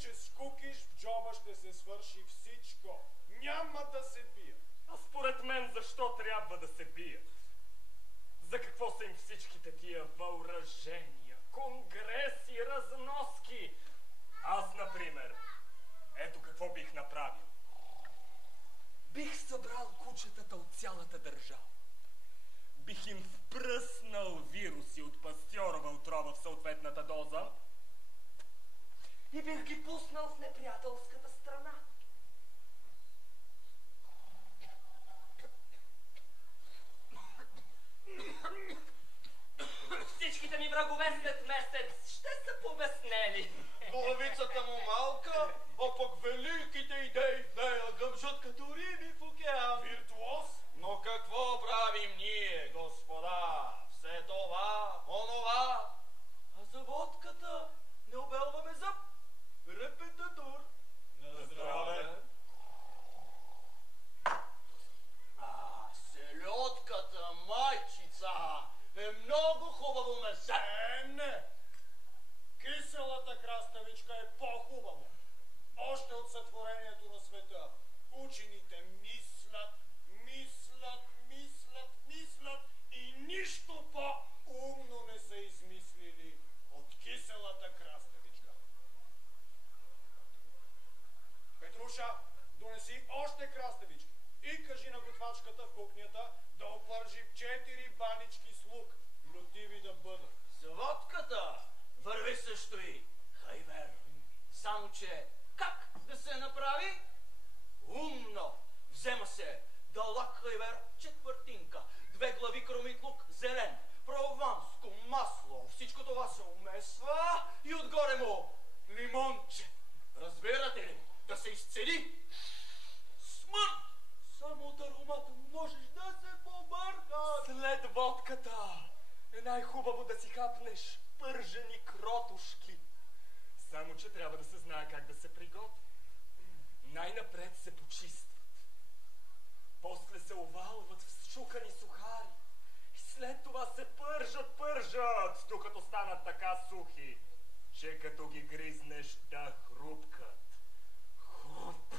че с кукиш в джоба ще се свърши всичко. Няма да се бият. А според мен защо трябва да се бият? За какво са им всичките тия въоръжения, конгреси, разноски? Аз, например, ето какво бих направил. Бих събрал кучетата от цялата държава. Бих им впръснал вируси от пастьорова отрова в съответната доза и бих ги пуснал в неприятелската страна. Всичките ми врагове след месец ще са побеснели. Главицата му малка, а пък великите идеи в нея гъмжат като риби в океан. Виртуоз? Но какво правим ние, господа? Все това, онова. А за водката не обелваме зъб. Репетатур. На здраве. Селедката, майчица, е много хубаво месо. Не. Киселата краставичка е по-хубаво. Още от сътворението на света учените мислят и нищо по-умно не са измислили от киселата краставичка. Петруша, донеси още краставички и кажи на готвачката в кухнята да опържи 4 банички с лук, лютиви да бъдат. За водката върви също и хайвер. Само че как да се направи? Умно! Взема се дълъг хайвер, четвъртинка, 2 глави кромит лук, зелен, прованско масло. Всичко това се умесва и отгоре му лимонче. Разбирате ли? Да се изцели. Смърт! Само от аромата можеш да се побъркаш. След водката е най-хубаво да си хапнеш пържени кротушки. Само че трябва да се знае как да се приготви. Най-напред се почистват. После се овалват в счукани сухари. И след това се пържат, докато станат така сухи, че като ги гризнеш да хрупкат. Хруп.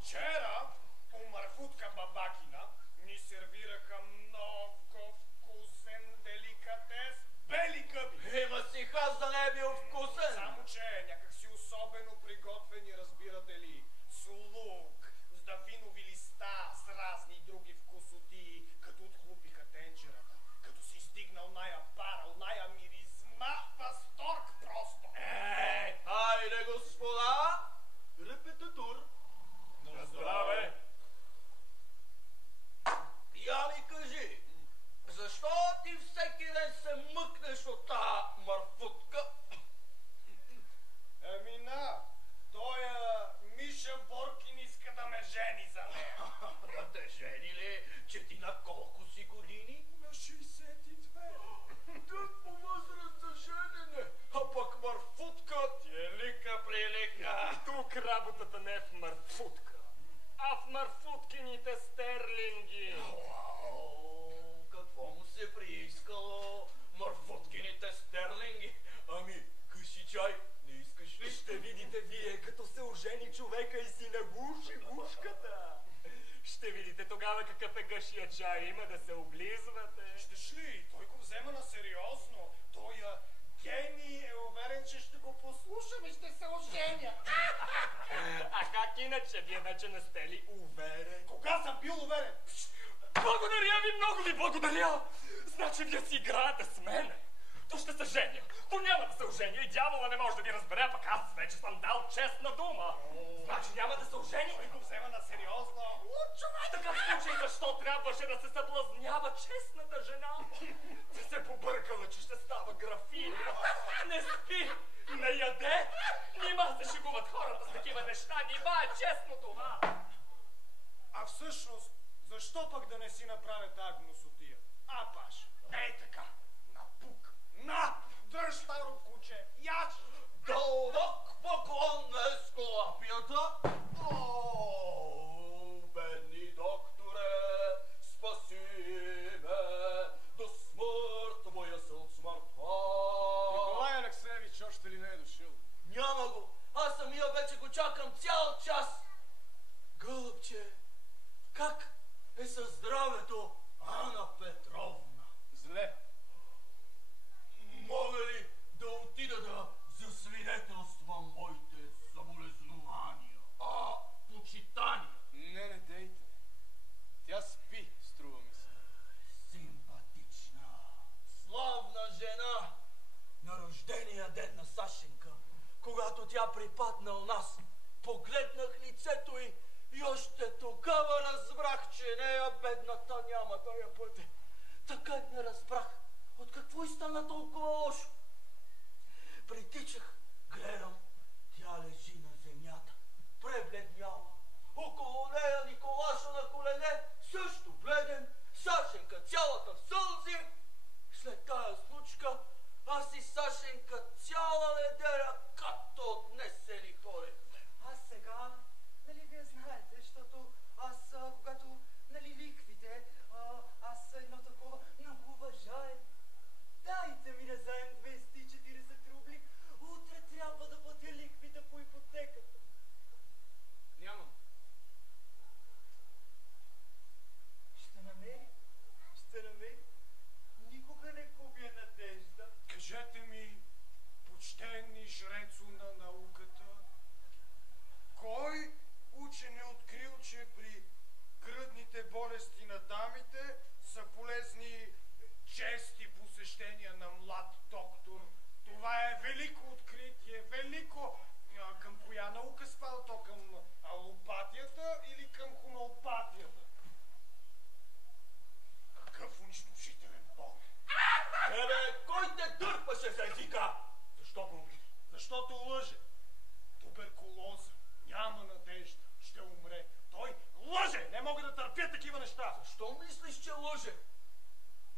Вчера у Марфутка Бабакина ни сервираха много вкусен деликатес бели гъби. Има си хаз да не е бил вкусен. Само че някакси особено приготвени, разбирате ли, с лук, с дафинови листа, с разни други вкусоти, като отхлупиха тенджерата, като си стигнал оная пара, оная миризма, възторг просто. Хайде, господа, репетатур. На здраве! Я ми кажи, защо ти всеки ден се мъкнеш от тая Марфутка? Тоя Миша Боркин иска да ме жени за нея. Да те жени ли? Че ти на колко си години? На 62. Тък по възраст за женене, а пък Марфутка ти е лика-прилика. Тук работата не е в Марфутка, а в Марфуткините стерлинги. Уау, какво му се приискало? Марфуткините стерлинги? Ами, къси чай, не искаш ли? Ще видите вие, като се ожени човека и си нагуши гушката. Ще видите тогава какъв е гъшия чай, има да се облизвате. Щеш ли? Той го взема на сериозно. Той гений е уверен, че ще го послушам и ще се оженя. А как иначе? Вие вече не сте ли уверен? Кога съм бил уверен? Благодаря ви, много ви благодаря! Значи вие си играете с мене. То ще се женя, то няма да се оженя и дявола не може да ви разбере, пък аз вече съм дал честна дума. Значи няма да се оженя. Той го взема на сериозно. В такъв случай защо трябваше да се съблазнява честната жена? Ти се побъркала, че ще става графиня. Не спи, не яде. Нима се шегуват хората с такива неща, нима е честно това. А всъщност, защо пък да не си направя тая гносотия? Паш, ей така, напук. На, дръж старо куче, яш! Дълбок поклон на ескулапията. О, бедни докторе, спаси ме, до смърт боя се от смъртта. Николай Алексеевич още ли не е дошъл? Няма го. Аз самия вече го чакам цял час. Гълъбче, как е със здравето, Ана Петровна? Зле. Мога ли да отида да засвидетелствам моите съболезнования, почитания? Не дейте. Тя спи, струва ми се. Симпатична, славна жена. На рождения ден на Сашенка, когато тя припадна у нас, погледнах лицето й и още тогава разбрах, че нея бедната няма да я бъде. Така и не разбрах от какво и стана толкова лошо. Притичах, гледам, тя лежи на земята, пребледняла. Около нея Николашо на колене, също бледен, Сашенка цялата в сълзи. След тая случка аз и Сашенка цяла неделя като отнесели хорехме. Аз сега, нали вие знаете, защото аз, когато, нали ликвите, аз едно такова много уважаем. Дайте ми на заем 240 рубли, утре трябва да платя ликвите по ипотеката. Нямам. Ще намери, никога не губя надежда. Кажете ми, почтени жрецо на науката, кой учен е открил, че при кръдните болести на дамите са полезни чести посещения на млад доктор? Това е велико откритие, велико. Към коя наука спада то? Към алопатията или към хомеопатията? Какъв унищожителен бог! Кой те дърпаше с езика? Защо го убили? Защото лъже. Туберкулоза. Няма надежда. Ще умре. Той лъже! Не мога да търпя такива неща. Защо мислиш, че лъже?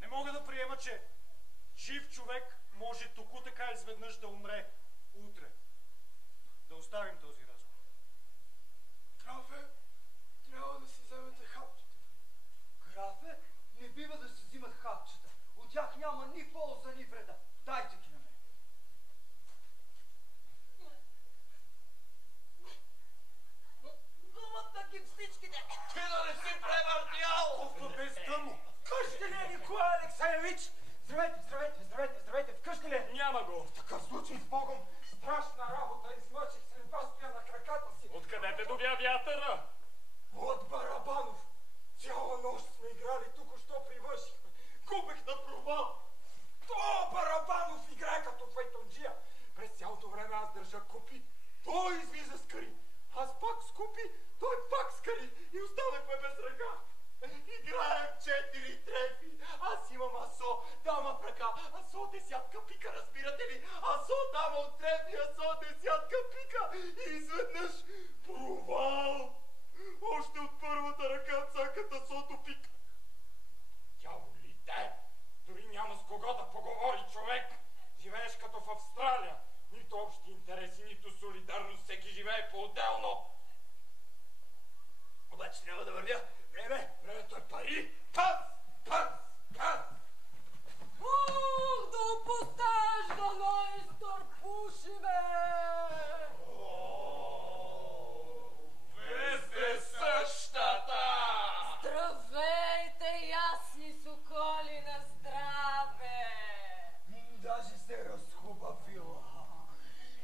Не мога да приема, че жив човек може току така изведнъж да умре утре. Да оставим този разговор. Графе, трябва да си вземете хапчета. Графе, не бива да се взимат хапчета. От тях няма ни полза, ни вреда. Дайте ги на мен. Думата ги всичките. Ти да не си превъртял! Толкова бездъмно. Вкъщи ли е Николай Алексеевич? Здравейте, вкъщи ли е? Няма го. В такъв случай с Богом, страшна работа, измъчих се, едва стоя на краката си. Откъде те довя вятъра? От Барабанов. Цяла нощ сме играли, току-що привършихме. Губех на провал. То Барабанов играе като файтонджия. През цялото време аз държа купи. Той излиза с кари. Аз пак с купи, той пак с кари. И останахме без ръка. Играем 4 трефи. Аз имам асо, дама в ръка. Асо, десятка пика, разбирате ли? Асо, дама от трефи, асо, десятка пика. И изведнъж провал. Още от първата ръка цакат асото пика. Дяволите! Дори няма с кого да поговори човек. Живееш като в Австралия. Нито общи интереси, нито солидарност. Всеки живее по-отделно. Обаче трябва да вървя. Времето е пари. Пъс! Ух, да опусташ да не изтърпушиме! Вие сте същата! Здравейте, ясни соколи, на здраве! Даже се разхубавила.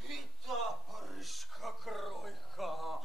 И та парижка кройка.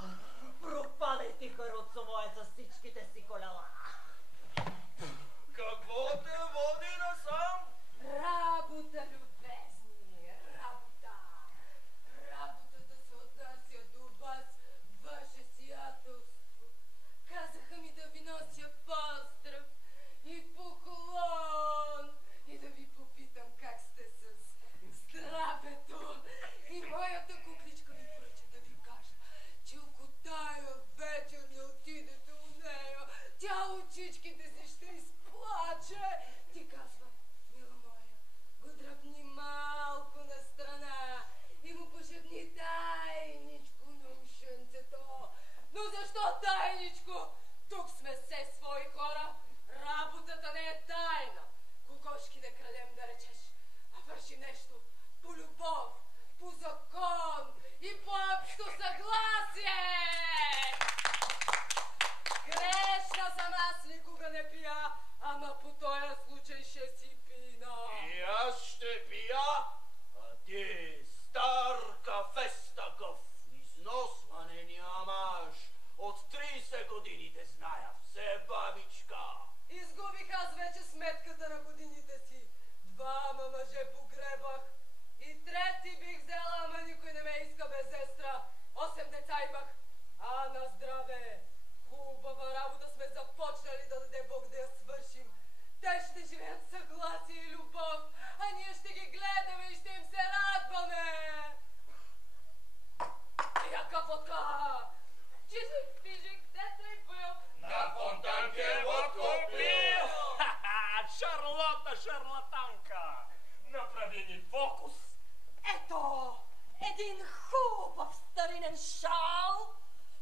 черен шал,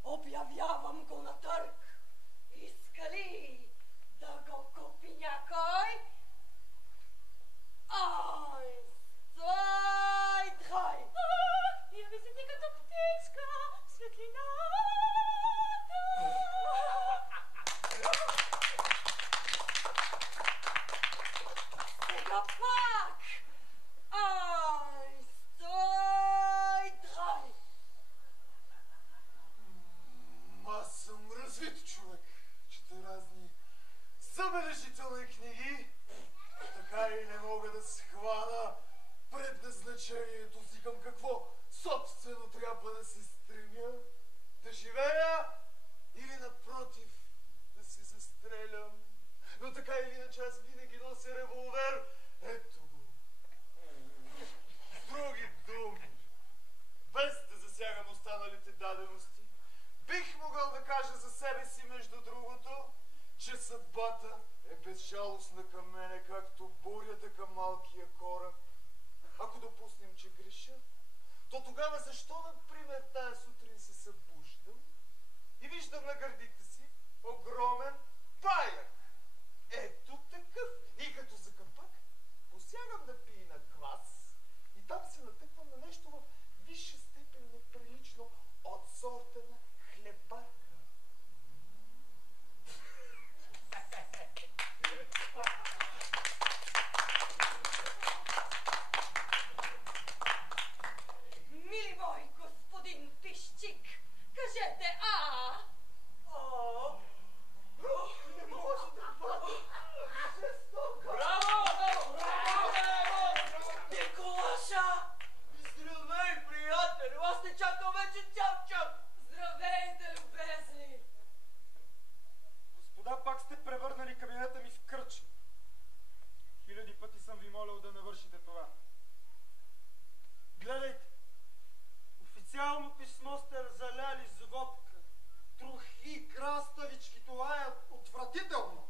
обявявам го на търг. Иска ли да го купи някой? Ай, стой, драй! Вие висите като птичка в светлината. Сега пак! Ай, стой, драй! Аз съм развит човек. Чета разни забележителни книги. Така и не мога да схвана предназначението си към какво собствено трябва да се стремя. Да живея или напротив да се застрелям. Но така или иначе аз винаги нося револвер. Ето го. С други думи, без да засягам останалите дадености, бих могъл да кажа за себе си, между другото, че съдбата е безжалостна към мене, както бурята към малкия кораб. Ако допуснем, че греша, то тогава защо, например, тая сутрин се събуждам и виждам на гърдите си огромен паяк? Ето такъв. И като закъпак, посягам да пия на квас и там се натъквам на нещо в висша степен неприлично от сорта на хлебарка. Мили мой господин Пищик, кажете Не може да бъде! Жестоко! Браво! Николаша! Здравей, приятели! Аз те чакам вече цял час! Здравейте, любезни! Господа, пак сте превърнали кабинета ми в кръчма. Хиляди пъти съм ви молял да навършите това. Гледайте, официално писмо сте заляли с водка, трохи, краставички, това е отвратително.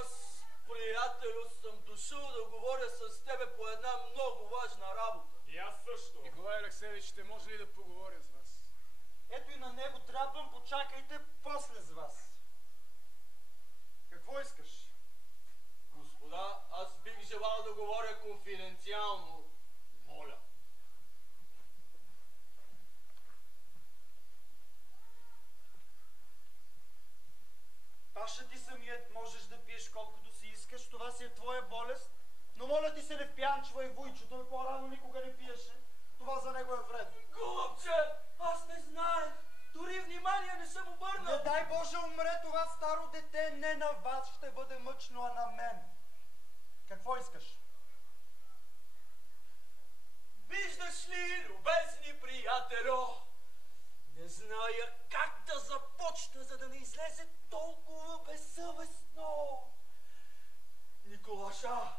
Аз, приятелю, съм дошъл да говоря с тебе по една много важна работа. И аз също. Николай Алексеевич, ще може ли да поговоря с вас? Ето и на него трябвам, почакайте после с вас. Какво искаш? Господа, аз бих желал да говоря конфиденциално. Моля. Паша ти самият можеш да пиеш колкото си искаш, това си е твоя болест, но моля ти се не впянчвай Вуйчо, той по-рано никога не пиеше. Това за него е вредно. Голубче, аз не знаех. Дори внимание не съм обърнал. Не дай Боже умре това старо дете, не на вас ще бъде мъчно, а на мен. Какво искаш? Виждаш ли, любезни приятелю, не зная как да започна, за да не излезе толкова безсъвестно. Николаша,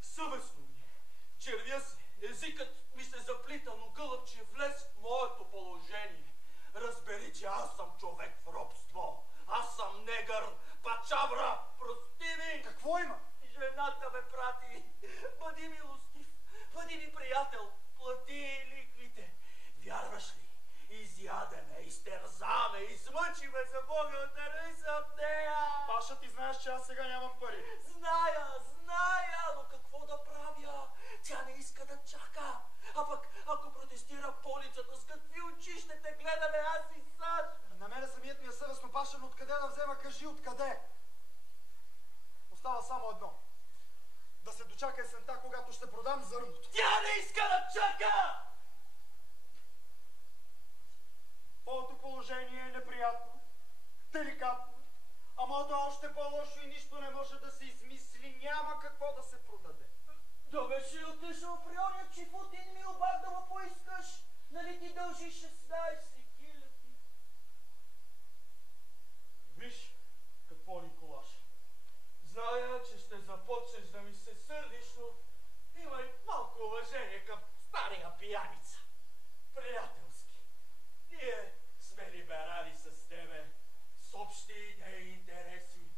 съвестно ми е. Червя се, езикът ми се заплита, но гълъбче влез в моето положение. Разбери, че аз съм човек в робство. Аз съм негър, пачавра, прости ми. Какво има? Жената ме прати. Бъди милостив, бъди ми приятел, плати лихвите. Вярваш ли? Изяде ме, изтерза ме, измъчи ме за Бога, отърви се от нея. Паша, ти знаеш, че аз сега нямам пари. Зная, но какво да правя? Тя не иска да чака. А пък, ако протестира по улицата, с какви очи ще те гледаме аз и Саш? На мене самият ми е съвестно, Паша, но откъде да взема, кажи откъде? Остава само едно. Да се дочака есента, когато ще продам зърното. Тя не иска да чака! Твоето положение е неприятно, деликатно, а моето още по-лошо и нищо не може да се измисли, няма какво да се продаде. Да беше отишъл при оня чифутин милбар да му поискаш, нали ти дължи 16 хиляди. Виж какво, Николаш. Зная, че ще започнеш да ми се сърдиш, но имай малко уважение към стария пияница. Приятелски. Ние сме либерали с тебе, с общи идеи и интереси.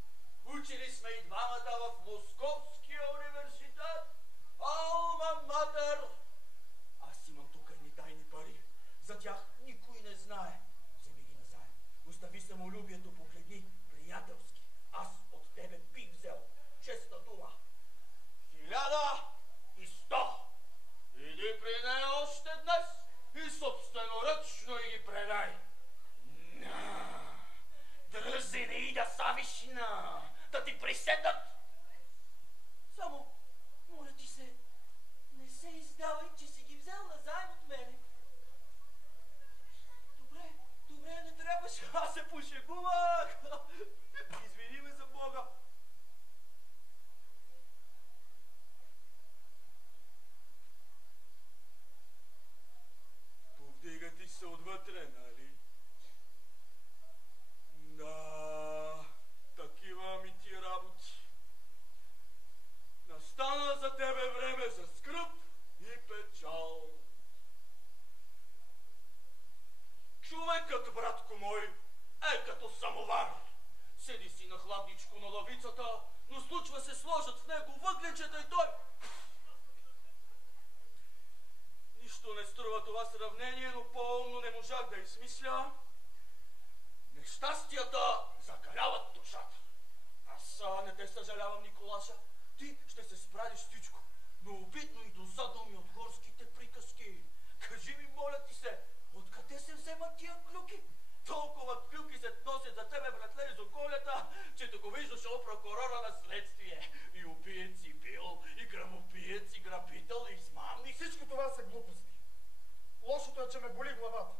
Учили сме и двамата в Московския университет. Алма матер! Аз имам тук едни тайни това сравнение, но по-умно не можах да измисля. Нещастията закаляват душата. Аз не те съжалявам, Николаша. Ти ще се справиш всичко. Но обидно и досадно ми от горските приказки. Кажи ми, моля ти се, откъде се вземат тия клюки? Толкова клюки се носят за тебе, братле, из околята, че тук виж дошъл прокурора на следствие. И убиец и бил, и грабопиец, и грабител, и измамник. Всичко това са глупости. Лошото е, че ме боли главата.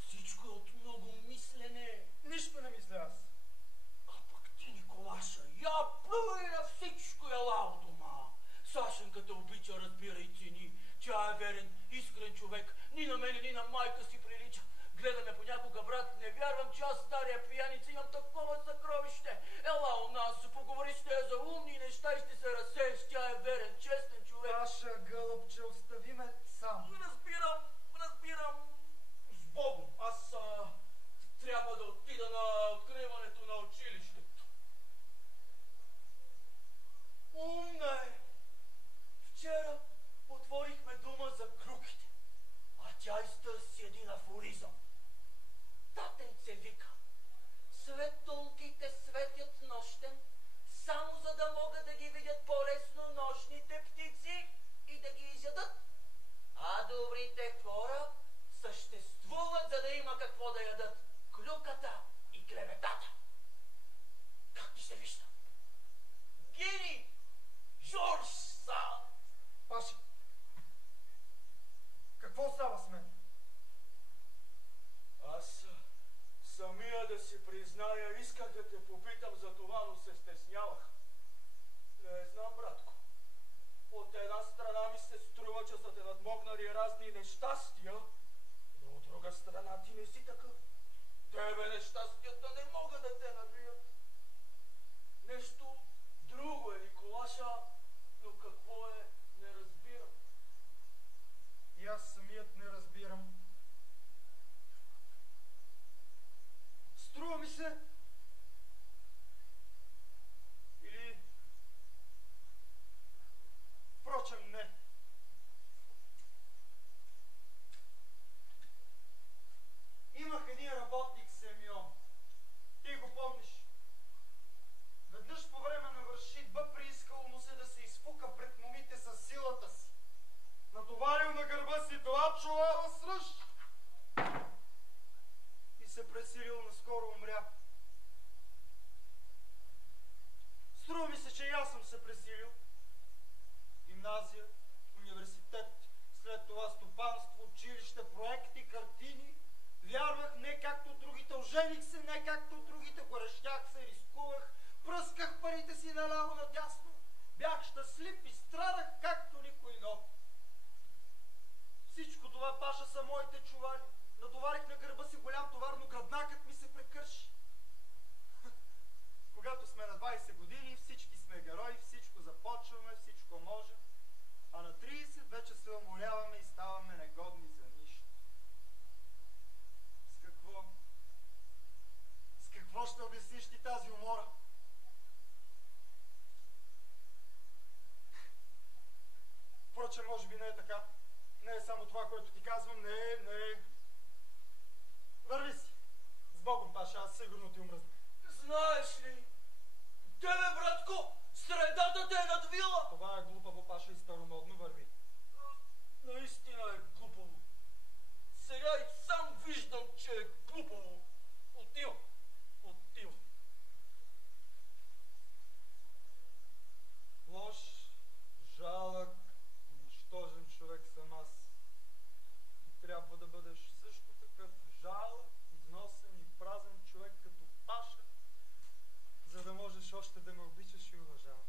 Всичко е от много мислене. Нищо не мисля аз. А пък ти, Николаша, я плюй на всичко, ела у дома. Сашенка те обича, разбира и цени. Тя е верен, искрен човек. Ни на мене, ни на майка си прилича. Гледаме понякога, брат, не вярвам, че аз, стария пияница, имам такова съкровище. Ела у нас, поговори с нея за умни неща и ще се разсееш. Тя е верен, честен човек. Паша, гълъбче, остави ме сам. Разбирам. С Богом. Аз трябва да отида на откриването на училището. Умна е. Вчера отворихме дума за клюките, а тя изтърси един афоризъм. Татенце вика: светулките светят нощем, само за да могат да ги видят по-лесно нощните птици и да ги изядат. А добрите хора съществуват, за да има какво да ядат клюката и клеветата. Как ти се вижда? Гени! Жорж Санд! Паша, какво става с мен? Аз самия да си призная, исках да те попитам за това, но се стеснявах. Не знам, братко. От една страна ми се струва, че са те надмогнали разни нещастия, но от друга страна ти не си такъв. Тебе нещастията не могат да те набият. Нещо друго е, Николаша, но какво е, не разбирам. И аз самият не разбирам. Струва ми се, или впрочем не. Имах един работник, Семион. Ти го помниш. Веднъж по време на вършитба приискало му се да се изфука пред момите със силата си. Натоварил на гърба си това чувала с ръж и се пресилил, наскоро умря. Струва ми се, че и аз съм се пресилил. Гимназия, университет, след това стопанство, училище, проекти, картини. Вярвах не както другите, ожених се не както другите, горещях се, рискувах, пръсках парите си наляво надясно. Бях щастлив и страдах както никой нов. Всичко това, Паша, са моите чували. Натоварих на гърба си голям товар, но гръбнакът ми се прекърши. Когато сме на 20 години, всички сме герои, всичко започваме, всичко можем. А на 30 вече се уморяваме и ставаме негодни за нищо. С какво ще обясниш ти тази умора? Впрочем, може би не е така. Не е само това, което ти казвам. Не. Върви си. С Богом, Паша, аз сигурно ти омръзнах. Знаеш ли, тебе, братко, средата те е надвила. Това е глупаво, Паша, и старомодно. Върви. Наистина е глупаво. Сега и сам виждам, че е глупаво. Отивам. Лош, жалък, нищожен човек съм аз. И трябва да бъдеш също такъв жалък, износен и празен човек като Паша, за да можеш още да ме обичаш и уважаваш.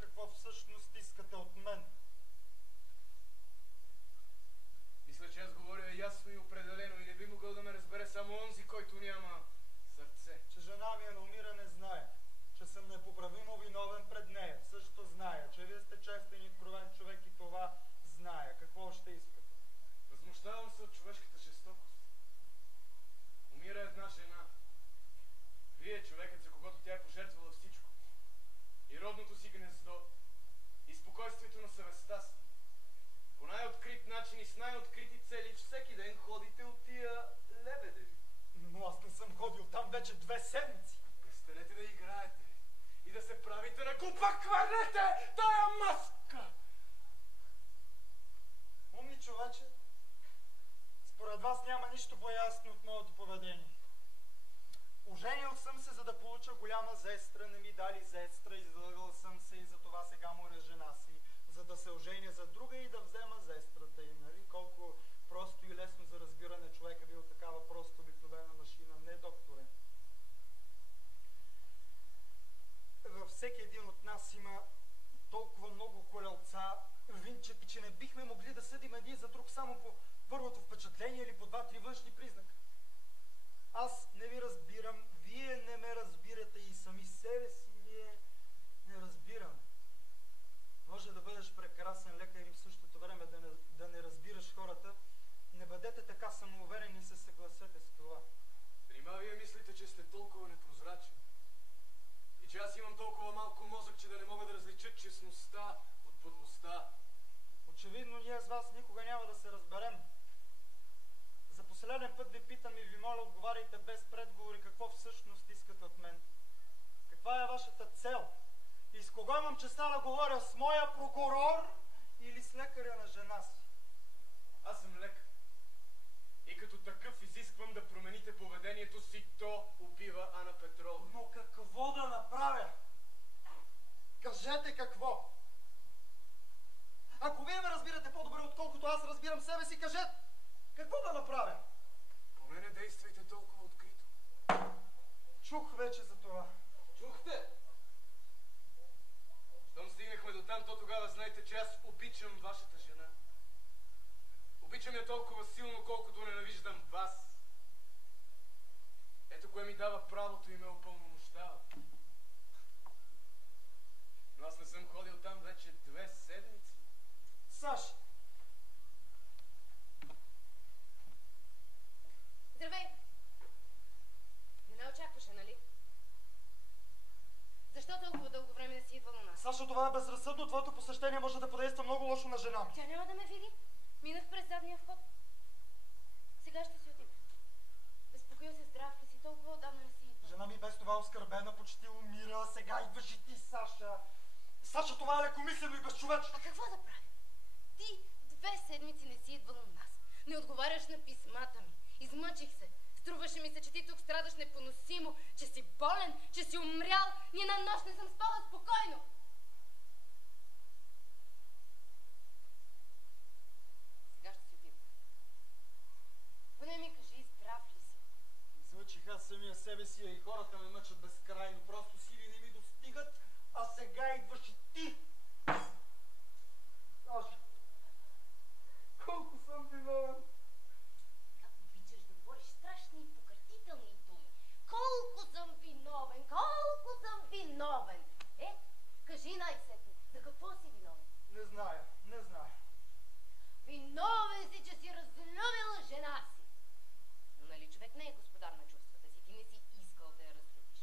какво всъщност искате от мен. Мисля, че аз говоря ясно и определено и не би могъл да ме разбере само онзи, който няма сърце. Че жена ми е на умиране, знае. Че съм непоправимо виновен пред нея. Също зная, че вие сте честен и откровен човек и това зная. Какво още искате? Възмущавам се от човешката жестокост. Умира една жена. Вие, човекът, за когото тя е пожертвала всичко. И родното си гнездо. И спокойствието на съвестта си. По най-открит начин и с най-открити цели всеки ден ходите от тия лебеди. Но аз не съм ходил там вече 2 седмици. Престанете да играете и да се правите на купа. Хвърнете тая маска! Умни човече, според вас няма нищо по-ясно от моето поведение. Оженил съм се, за да получа голяма зестра, не ми дали зестра, излъгал съм се и за това сега моря жена си, за да се оженя за друга и да взема зестрата им, нали? Колко просто и лесно за разбиране човека бил такава просто обикновена машина, не докторе. Във всеки един от нас има толкова много колелца, винчета, че не бихме могли да съдим един за друг само по първото впечатление или по 2-3 външни признака. Аз не ви разбирам, вие не ме разбирате и сами себе си ние не разбираме. Може да бъдеш прекрасен лекар и в същото време да не разбираш хората. Не бъдете така самоуверени и се съгласете с това. Нима вие мислите, че сте толкова непрозрачни? И че аз имам толкова малко мозък, че да не мога да различа честността от подлостта? Очевидно ние с вас никога няма да се разберем. За последен път ви питам и ви моля, отговаряйте без предговори какво всъщност искате от мен. Каква е вашата цел? И с кого имам честа да говоря? С моя прокурор или с лекаря на жена си? Аз съм лекар. И като такъв изисквам да промените поведението си. То убива Ана Петрова. Но какво да направя? Кажете какво? Ако вие ме разбирате по-добре, отколкото аз разбирам себе си, кажете! Какво да направя? Поне не действайте толкова открито. Чух вече за това. Чухте? Щом стигнахме до там, то тогава знайте, че аз обичам вашата жена. Обичам я толкова силно, колкото ненавиждам вас. Ето кое ми дава правото и ме упълномощава. Но аз не съм ходил там вече 2 седмици. Саш! Здравей! Не ме очакваше, нали? Защо толкова дълго време не си идвал у нас? Сашо, това е безразсъдно. Твоето посещение може да подейства много лошо на жена ми. Тя няма да ме види. Минах през задния вход. Сега ще си отида. Безпокоя се, здрав ли си? Толкова отдавна не си идва. Жена ми без това оскърбена, почти умира. Сега идваш и ти, Саша. Саша, това е лекомислено и безчовечно. А какво да правя? Ти 2 седмици не си идвал у нас. Не отговаряш на писмата ми. Измъчих се. Струваше ми се, че ти тук страдаш непоносимо, че си болен, че си умрял. Ни на нощ не съм спала спокойно. Сега ще си отида. Поне ми кажи, здрав ли си? Измъчих аз самия себе си, и хората ме мъчат безкрайно. Просто сили не ми достигат, а сега идваш и ти. Саша, колко съм виновен. Как обичаш да говориш страшни и пократителни думи. Колко съм виновен, колко съм виновен. Кажи най-сетне, за какво си виновен? Не зная, не зная. Виновен си, че си разлюбил жена си. Но нали човек не е господар на чувствата си, ти не си искал да я разлюбиш.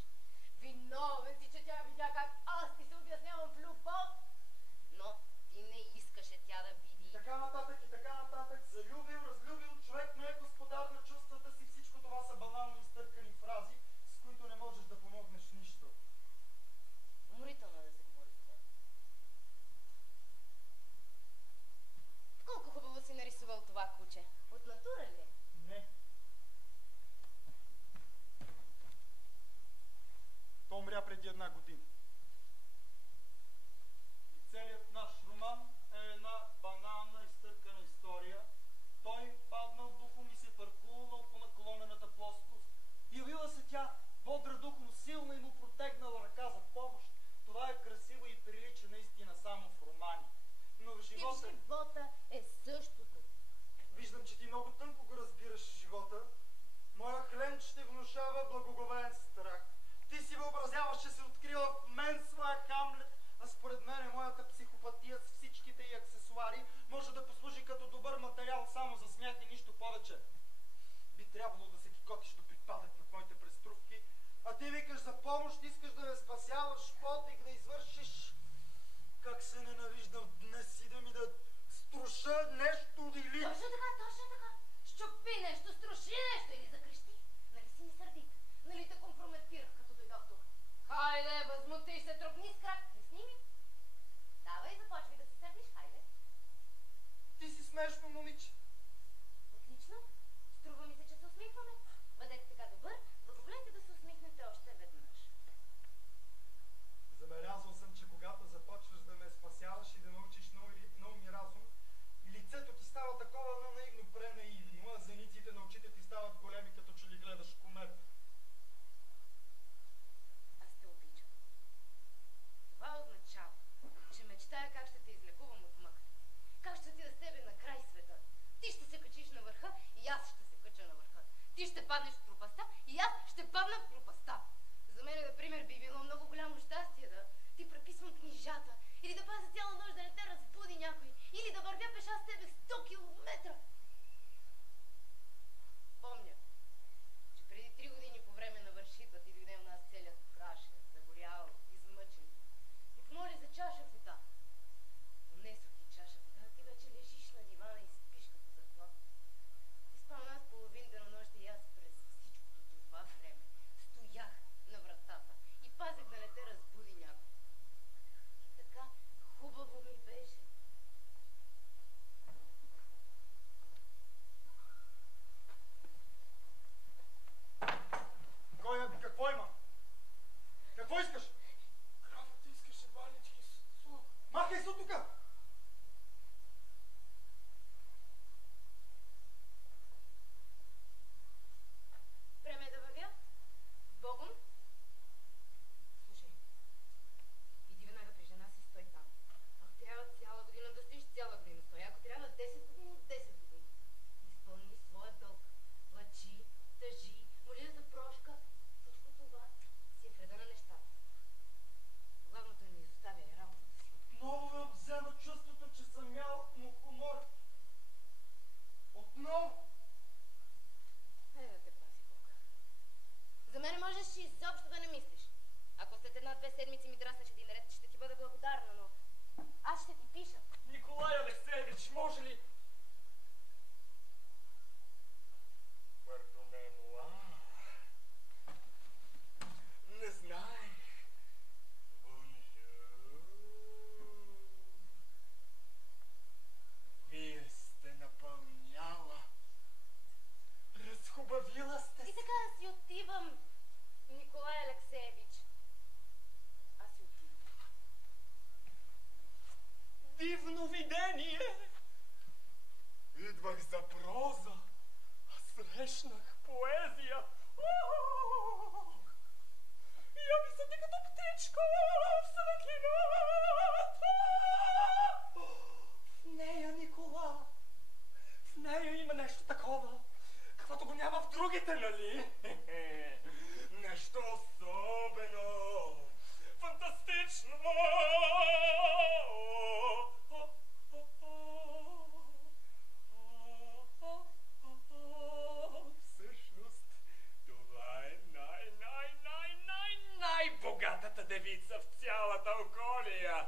цялата околия.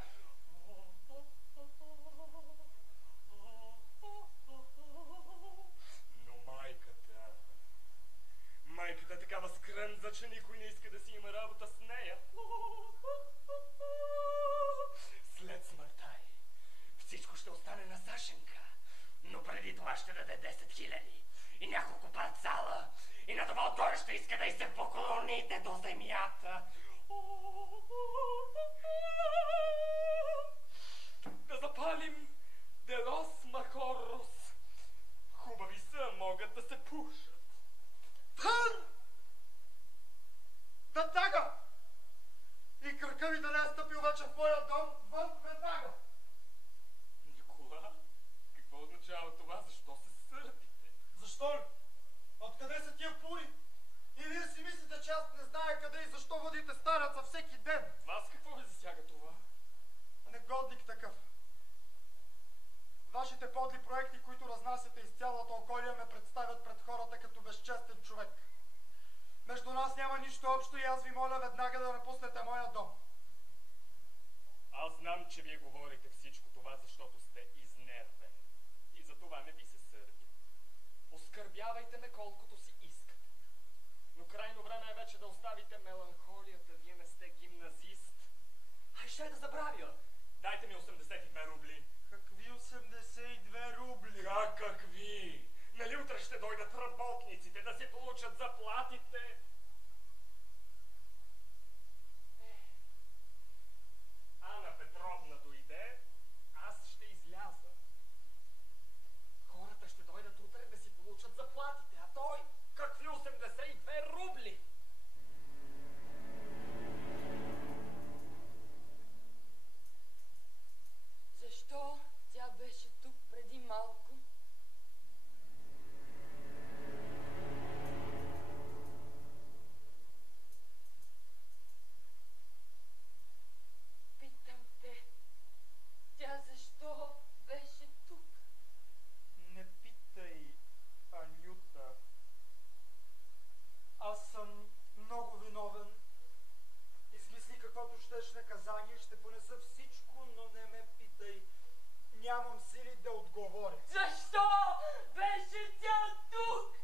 Но майката е такава скрънза, че никой не иска да си има работа с нея. След смъртта й всичко ще остане на Сашенка, но преди това ще даде 10 000 и няколко парцала и на това отгоре ще иска да й се поклоните до земята. Да запалим Делос Махорос. Хубави са, могат да се пушат. Вън! Веднага! И кръка ви да не е стъпил вече в моя дом, вън веднага! Никола, какво означава това? Защо се сърдите? Защо ли? Откъде са тия пури? И вие си мислите, че аз не зная къде и защо водите стареца всеки ден? Вас какво ви засяга това? Негодник такъв. Вашите подли проекти, които разнасяте из цялата околия, ме представят пред хората като безчестен човек. Между нас няма нищо общо и аз ви моля веднага да напуснете моя дом. Аз знам, че вие говорите всичко това, защото сте изнервен. И за това не ви се сърди. Оскърбявайте ме колкото си искате. Но крайно време е вече да оставите меланхолията. Вие не сте гимназист. Ай, ще да забравя. Дайте ми 82 рубли. Какви 82 рубли? Какви? Нали утре ще дойдат работниците да си получат заплатите? Ана Петровна дойде, аз ще изляза. Хората ще дойдат утре да си получат заплатите, а той? Какви 82 рубли? Защо тя беше тук преди малко? Питам те, тя защо беше тук? Не питай, Анюта. Аз съм много виновен. Измисли каквото щеш наказание, ще понеса всичко, но не ме питай. Нямам сили да отговоря. Защо беше тя тук?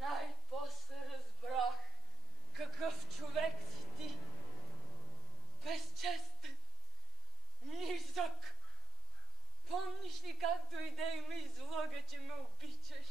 Най-после разбрах какъв човек си ти. Безчестен, низък. Помниш ли как дойде и ме излъга, че ме обичаш?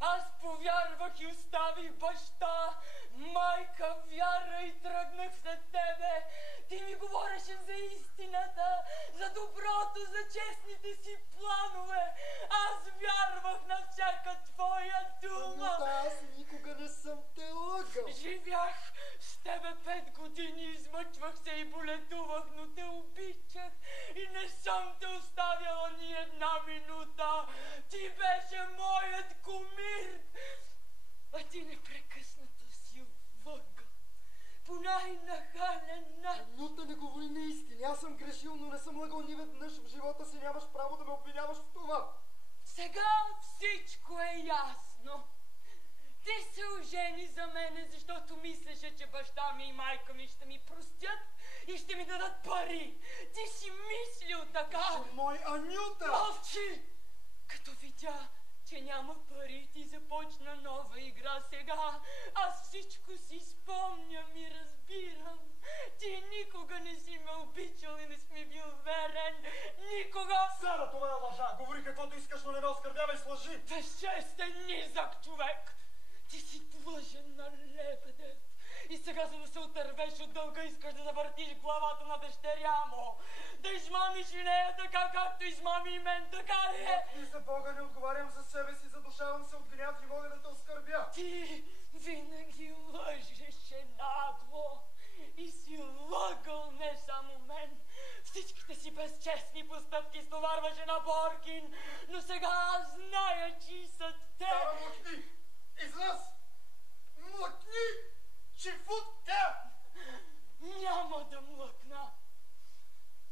Аз повярвах и оставих баща, майка, вяра и тръгнах след тебе. Ти ми говореше за истината, за доброто, за честните си планове. Аз вярвах на всяка твоя дума. Но аз никога не съм те лъгал. Живях с тебе 5 години, измъчвах се и боледувах, но те обичах и не съм те оставяла ни една минута. Ти беше моят кумир, а ти непрекъснато си лъгал по най-нахален начин. Анюта, не говори неистини. Аз съм грешил, но не съм лъгал ни веднъж в живота си. Нямаш право да ме обвиняваш в това. Сега всичко е ясно. Ти се ожени за мене, защото мислеше, че баща ми и майка ми ще ми простят и ще ми дадат пари. Ти си мислил така. Мой Анюта! Мълчи! Като видя, че няма пари, ти започна нова игра сега. Аз всичко си спомням и разбирам. Ти никога не си ме обичал и не си ми бил верен. Никога! Сара, това е лъжа. Говори каквото искаш, но не ме оскърбявай с лъжи. Безчестен, низък човек! Ти си длъжен на Лебедев. И сега, за да се отървеш от дълга, искаш да завъртиш главата на дъщеря му. Да измамиш и нея така, както измами и мен, така ли е? И за Бога не отговарям за себе си, задушавам се от гняв и мога да те оскърбя. Ти винаги лъжеше нагло и си лъгал не само мен. Всичките си безчестни постъпки стоварваше на Боркин, но сега аз зная, чии са те. Сара, млъкни! Излез! Млъкни! Чифут тя! Няма да млъкна.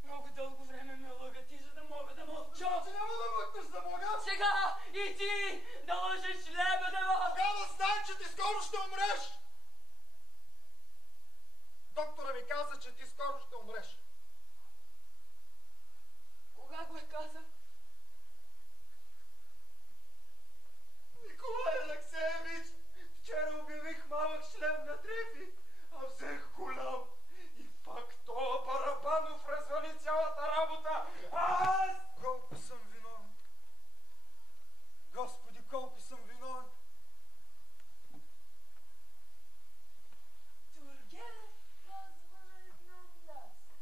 Много дълго време ме лъга ти, за да мога да мълча. Че няма да млъкнеш, да мога? Сега И ти да лъжеш Лебедева! Тогава знай, че ти скоро ще умреш! Доктора ми каза, че ти скоро ще умреш. Кога го е казал? Николай Алексеевич, вчера обявих малък член на Трефи, а взех голям. И пак то Барабанов развали цялата работа. Аз колко съм виновен. Господи, колко съм виновен. Тургенев казва на едно място.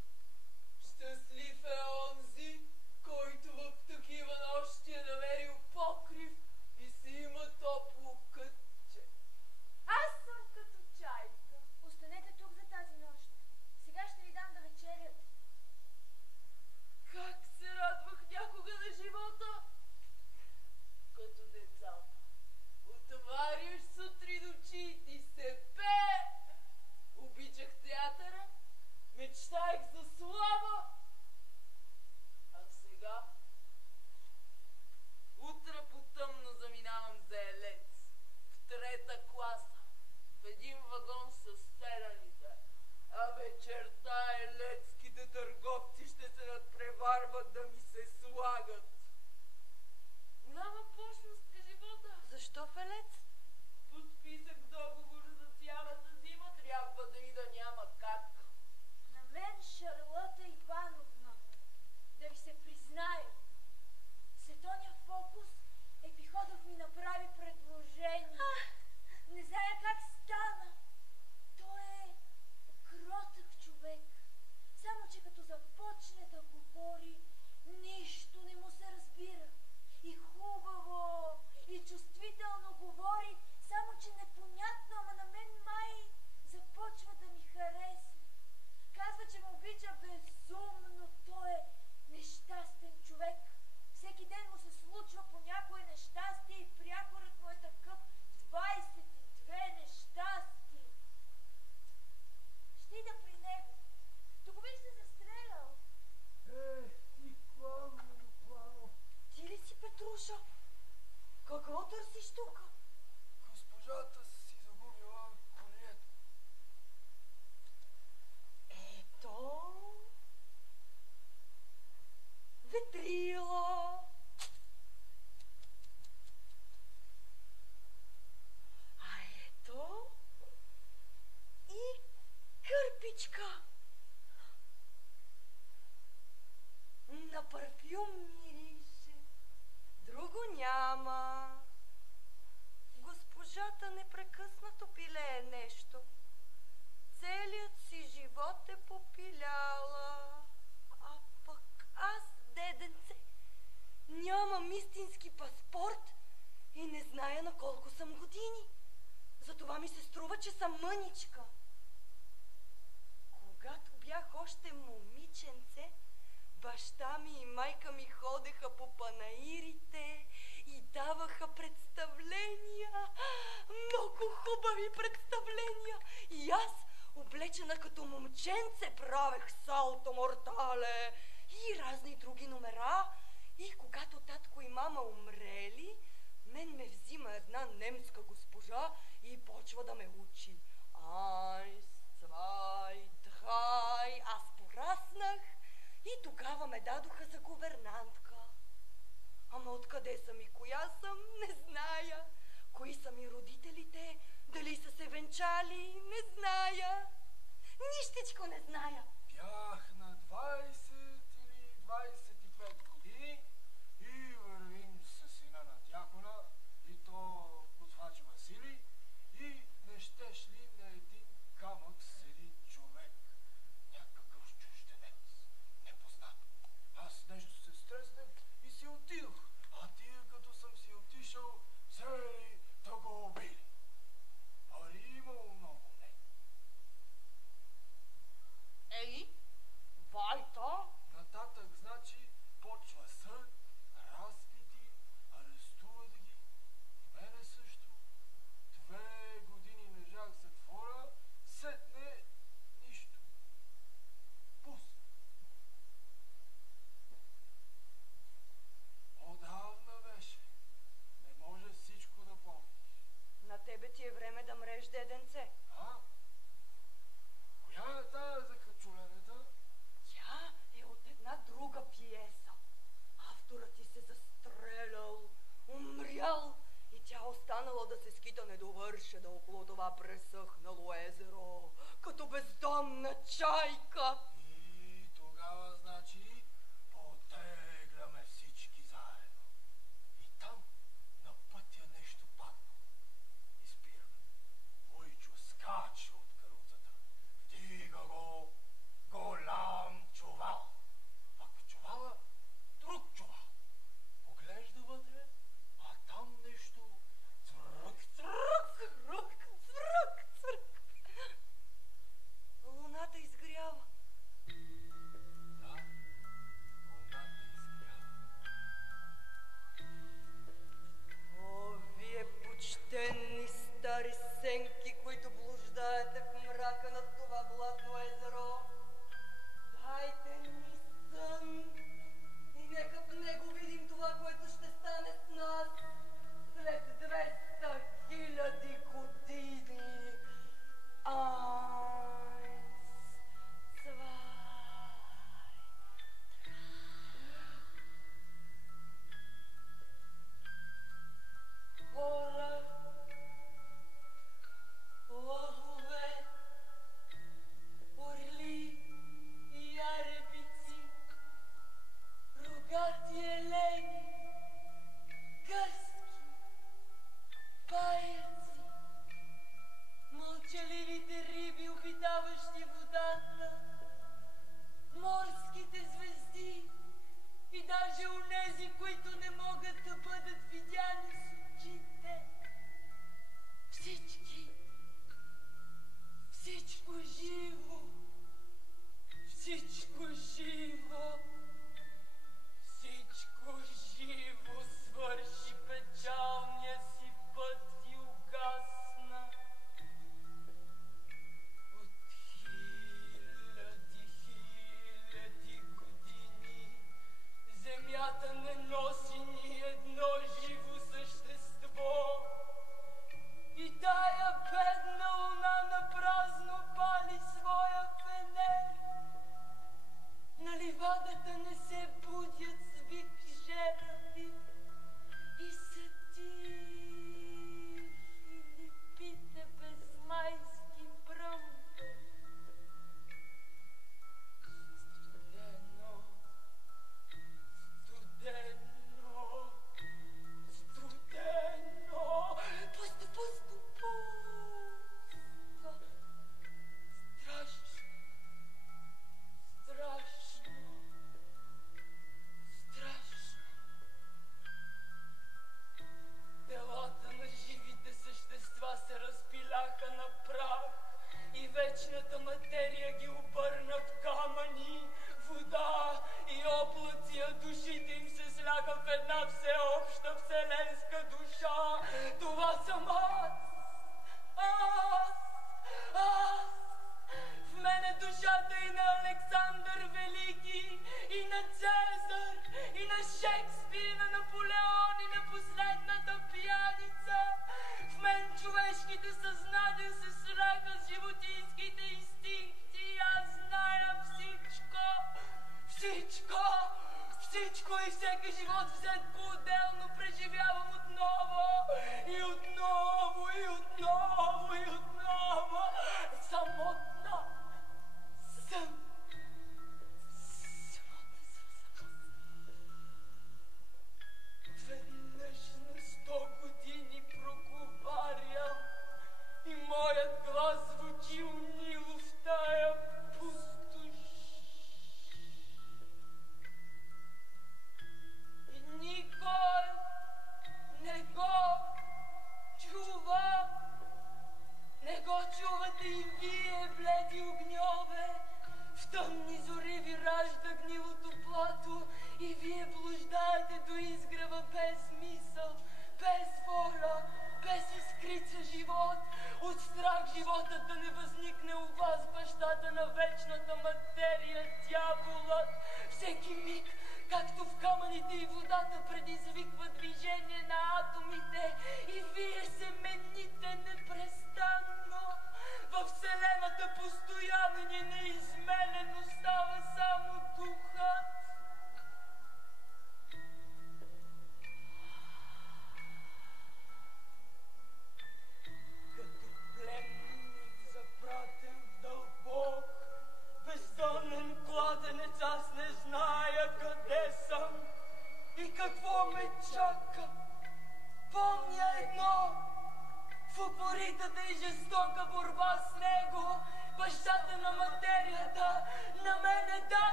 Щастлив е онзи, който в такива нощи е намерил покрив и си има топло кътче. Аз съм като чайка. Останете тук за тази нощ. Сега ще ви дам да вечеряте. Как се радвах някога на живота! Като децата. Отваряш сутрин очи и се пее. Обичах театъра, мечтаех за слава. А сега? Утре по-тъмно заминавам за Елец. В 3-та класа. В един вагон с селяните. А вечерта елецките търговци ще се надпреварват да ми се слагат. Голяма почност е живота. Защо в Елец? Подписах договор за цялата зима, трябва да и да няма как. На мен Шарлота Ивановна. Да ви се призная. Светония Фокус Епиходов ми направи предложение. Не зная как стана. Той е кротък човек. Само, че като започне да говори, нищо не му се разбира. И хубаво, и чувствително говори, само, че непонятно, ама на мен май започва да ми харесва. Казва, че ме обича безумно. Той е нещастен човек. Всеки ден му се случва по някое нещастие и прякорът му е такъв 22 нещастия. Ще ида при него. Тук бих се застрелял. Ти плано. Ти ли си, Петруша? Какво търсиш тук? Госпожата си загубила колието. Ето... Ветрила. А ето... И кърпичка. На парфюм мирише. Друго няма. Госпожата непрекъснато пилее нещо. Целият си живот е попиляла. А пък аз, деденце, нямам истински паспорт и не зная на колко съм години. Затова ми се струва, че съм мъничка. Когато бях още момиченце, баща ми и майка ми ходеха по панаирите и даваха представления. Много хубави представления. И аз, облечена като момченце, правех салто мортале и разни други номера. И когато татко и мама умрели, мен ме взима една немска госпожа и почва да ме учи. Айс, цвай, драй. Аз пораснах и тогава ме дадоха за гувернантка. Ама откъде съм и коя съм, не зная. Кои са ми родителите, дали са се венчали, не зная. Нищичко не зная. Бях на 20 или 25 години и вървим с сина на дякона и то Кутвач Васили и не щеш ли на един камък седи човек. Някакъв чужденец, непознат. Аз нещо се стреснах и си отидох. А тия като съм си отишъл, взели да го убили. Пари имало много не. Ей, байта? Нататък, значи, Никита не довършена около това пресъхнало езеро, като бездомна чайка. И тогава, значи, потегляме всички заедно. И там на пътя нещо падна. И спираме. Войчо скача от каруцата. Вдига го голям чувал. Пък в чувала друг чувал. Поглежда вътре, а там нещо цврък, цврък. Цврък. Луната изгрява.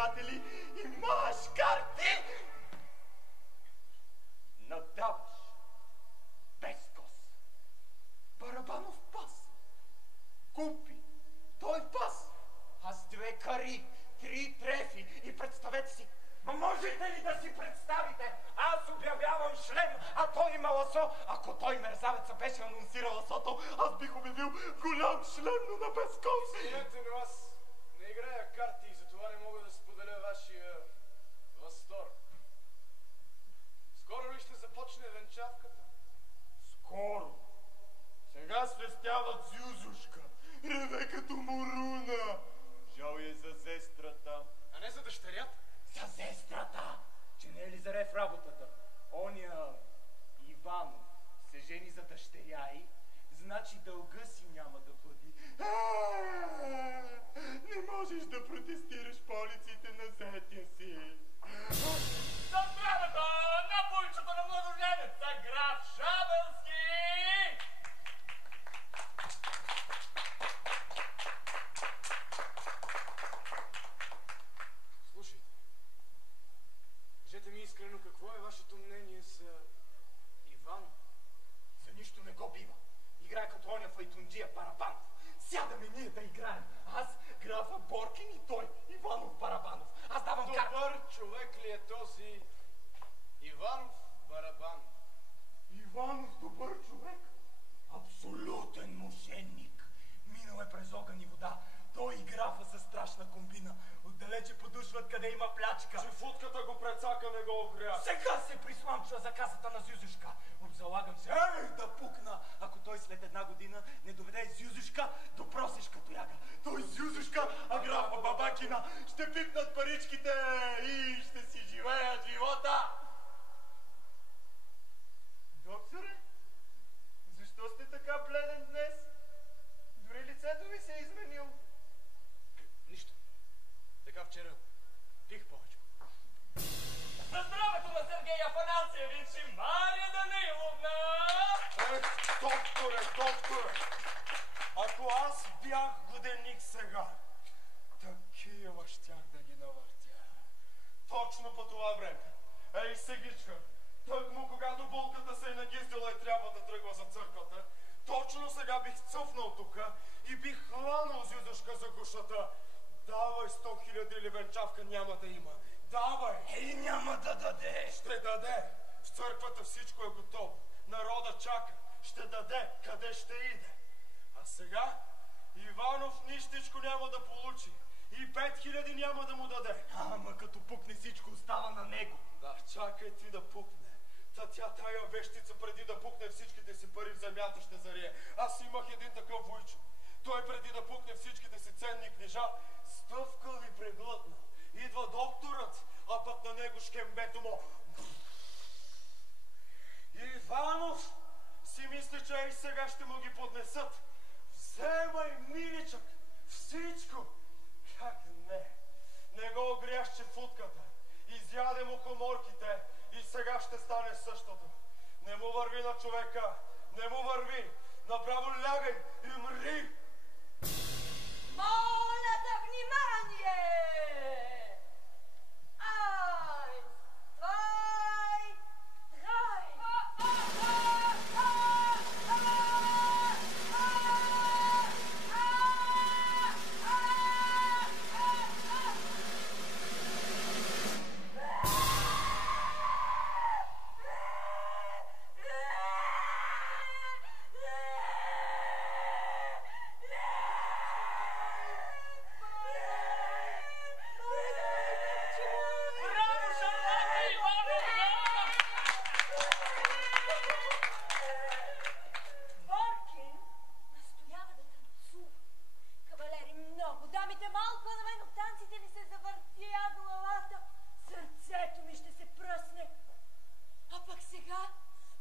приятели, имаш карти, надаваш без кос. Барабанов пас. Купи той пас. Аз 2 кари, 3 трефи и представете си, можете ли да си представите? Аз обявявам шлем, а той има ласо. Ако той мерзавеца беше анонсирал ласото, аз бих обявил голям шлем, но на без кос. Извинете, но аз не играя карти и затова не мога да споделя вашия възторг. Скоро ли ще започне венчавката? Скоро. Сега свестяват Зюзушка. Реве като Моруна. Жал е за сестрата. А не за дъщерята? За сестрата! Че не е ли зарев работата? Оня Иванов се жени за дъщеря й, значи дълга си няма да плати. Не можеш да протестираш по улиците на зетя си. За здравето на бойчето на младоженеца, граф Шабелски! Слушайте, кажете ми искрено какво е вашето мнение за Иванов? За нищо не го бива. Играе като оня файтунджия Барабанов. Сядаме ние да играем. Аз, графа Боркин и той, Иванов Барабанов. Аз давам карта. Добър човек ли е този Иванов Барабанов? Иванов добър човек? Абсолютен мошенник. Минал е през огън и вода. Той и графа са страшна комбина. Отдалече подушват къде има плячка. Че футката го прецака, не го огря. Сега се присмамчва за касата на Зюзушка. Обзалагам се, да пукна, ако той след 1 година не доведе Зюзушка до просешка тояга. Той Зюзушка, а графа Бабакина ще пипнат паричките и ще си живеят живота. Докторе, защо сте така бледен днес? Дори лицето ви се е изменило. Нищо. Така вчера пих повече. За здравето на Сергей Афанасиевич и Мария Даниловна! Докторе, ако аз бях годеник сега, такива щях да ги навъртя. Точно по това време. Ей, сегичка, тъкмо когато болката се е нагиздила и трябва да тръгва за църквата, точно сега бих цъфнал тука и бих хванал Зюзушка за гушата. Давай 100 000 или венчавка няма да има. Давай! Ей, няма да даде! Ще даде! В църквата всичко е готово. Народа чака. Ще даде. Къде ще иде? А сега Иванов нищичко няма да получи. И 5000 няма да му даде. Ама като пукне всичко остава на него. Да, чакай ти да пукне. Тая вещица преди да пукне всичките си пари в земята ще зарие. Аз имах един такъв войчо. Той преди да пукне всичките си ценни книжа, стъвкал и преглътнал. Идва докторът, а пък на него шкембето му. Иванов си мисли, че и сега ще му ги поднесат. Вземай, миличък, всичко. Как не? Не го огрящи футката. Изяде му коморките и сега ще стане същото. Не му върви на човека, не му върви. Направо лягай и мри. Моля да внимание! Ай, твай, трай!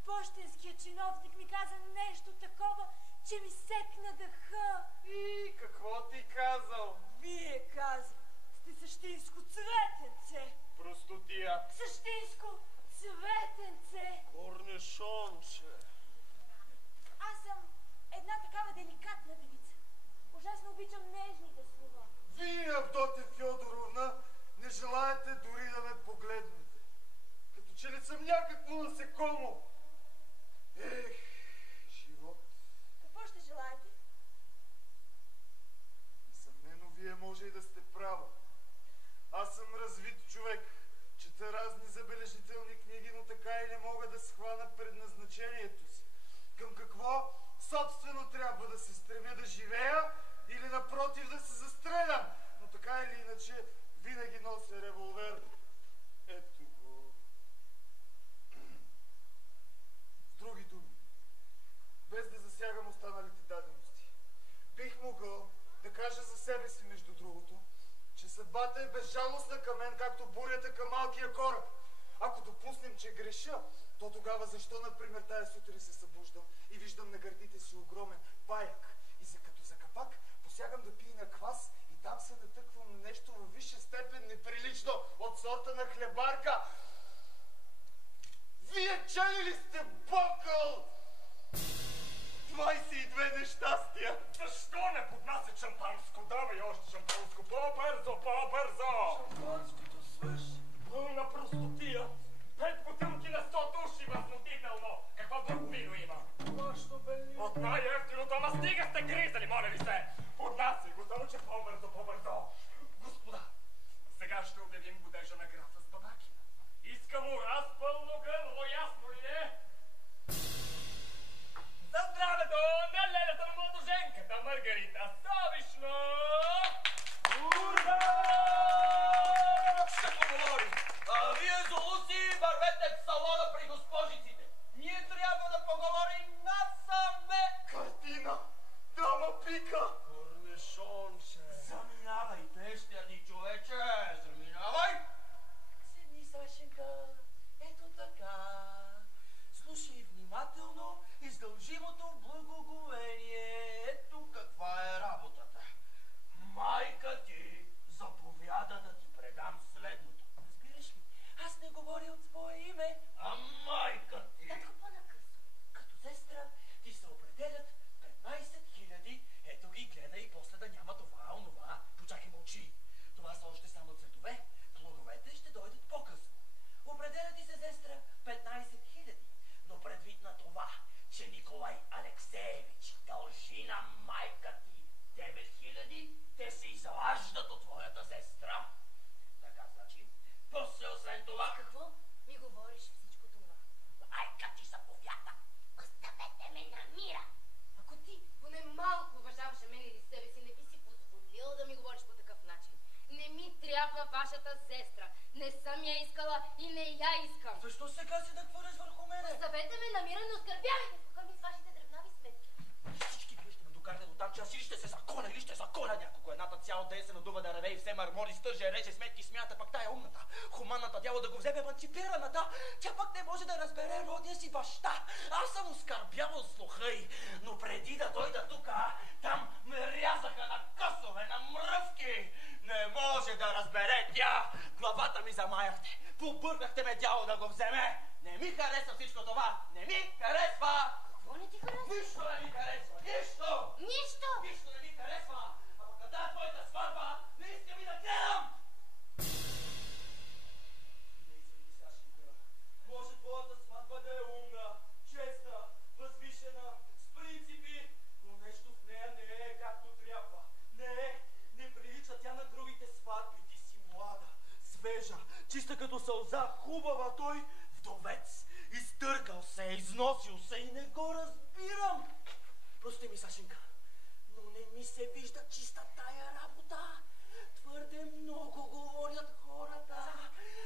Пощенският чиновник ми каза нещо такова, че ми секна дъха. И какво ти казал? Вие каза, сте същинско цветенце. Простотия. Същинско цветенце. Корнишонче. Аз съм една такава деликатна девица. Ужасно обичам нежните слова. Вие, Авдотия Фьодоровна, не яростна към мен, както бурята към малкия кораб. Ако допуснем, че греша, то тогава защо, например, тая сутрин се събуждам и виждам на гърдите си огромен паяк и като за капак посягам да пия на квас и там се натъквам на нещо във висша степен неприлично от сорта на хлебарка. Вие чели ли сте бокъл? 22 нещастия! Защо не поднася шампанско? Давай още шампанско! По-бързо, по-бързо! Шампанското свърши. Пълна простотия! 5 бутилки на 100 души възмутително! Какво друго вино има? Мащо бели. От най-ефтиното, ама стига сте гризали, моля ви се! Поднасяй го, само че по-бързо, по-бързо! Господа, сега ще обявим годежа на графа с Бабакина. Иска му разпълно гърло, ясно ли е? За здравето на лелята на младоженката Маргарита Савишна! Ура! Ще поговорим. А вие, золуси, вървете в салона при госпожиците. Ние трябва да поговорим насаме. Картина! Дама пика! Корнишонче. Заминавайте, щерни човече, заминавай. Седни, Сашенка, ето така. Слушай внимателно издължимото благоговение. Ето каква е работата. Майка ти заповяда да ти предам следното. Разбираш ли? Аз не говоря от свое име, а майка ти. Татко, по-накъсно. Като сестра ти се определят 15 000. Ето ги, гледай и после да няма това, онова. Почакай, мълчи. Това са още само цветове. Плодовете ще дойдат по-късно. Определя ти се, сестра, 15 000. Но предвид на това, че Николай Алексеевич дължи на майка ти 9000, те се излаждат от твоята сестра. Така, значи, после освен това... Какво ми говориш всичко това? Майка ти заповяда. Оставете ме на мира! Ако ти поне малко уважаваше мен или себе си, не би си позволил да ми говориш по такъв начин. Не ми трябва вашата сестра. Не съм я искала и не я искам. Защо сега си да хвърляш върху мене? Оставете ме на мира, не оскърбявайте спока ми с вашите дребнави сметки. Всички вие ще ме докарате до там, че аз или ще се заколя, или ще заколя някого. Едната цял ден се надува да реве и все мармори, стърже, реже сметки, смята, пък тая умната, хуманната дяло да го вземе еманципираната. Тя пък не може да разбере родния си баща. Аз съм оскърбявал слуха й, но преди да дойда тука, там ме рязаха на късове, на мръвки. Не може да разбере тя. Главата ми замаяхте. Побъркахте ме дяло да го вземе. Не ми харесва всичко това. Не ми харесва. Какво не ти харесва? Нищо не ми харесва. Нищо. Нищо! Нищо не ми харесва. А пък на тази твоята сватба не искам и да гледам. Не извини, Сашенька. Може твоята сватба да е умна, честна, възвишена, с принципи, но нещо в нея не е както трябва. Не прилича тя на другите сватби. Ти си млада, свежа, чиста като сълза, хубава, той вдовец. Изтъркал се, износил се и не го разбирам. Прости ми, Сашенька, но не ми се вижда чиста тая работа. Твърде много говорят хората.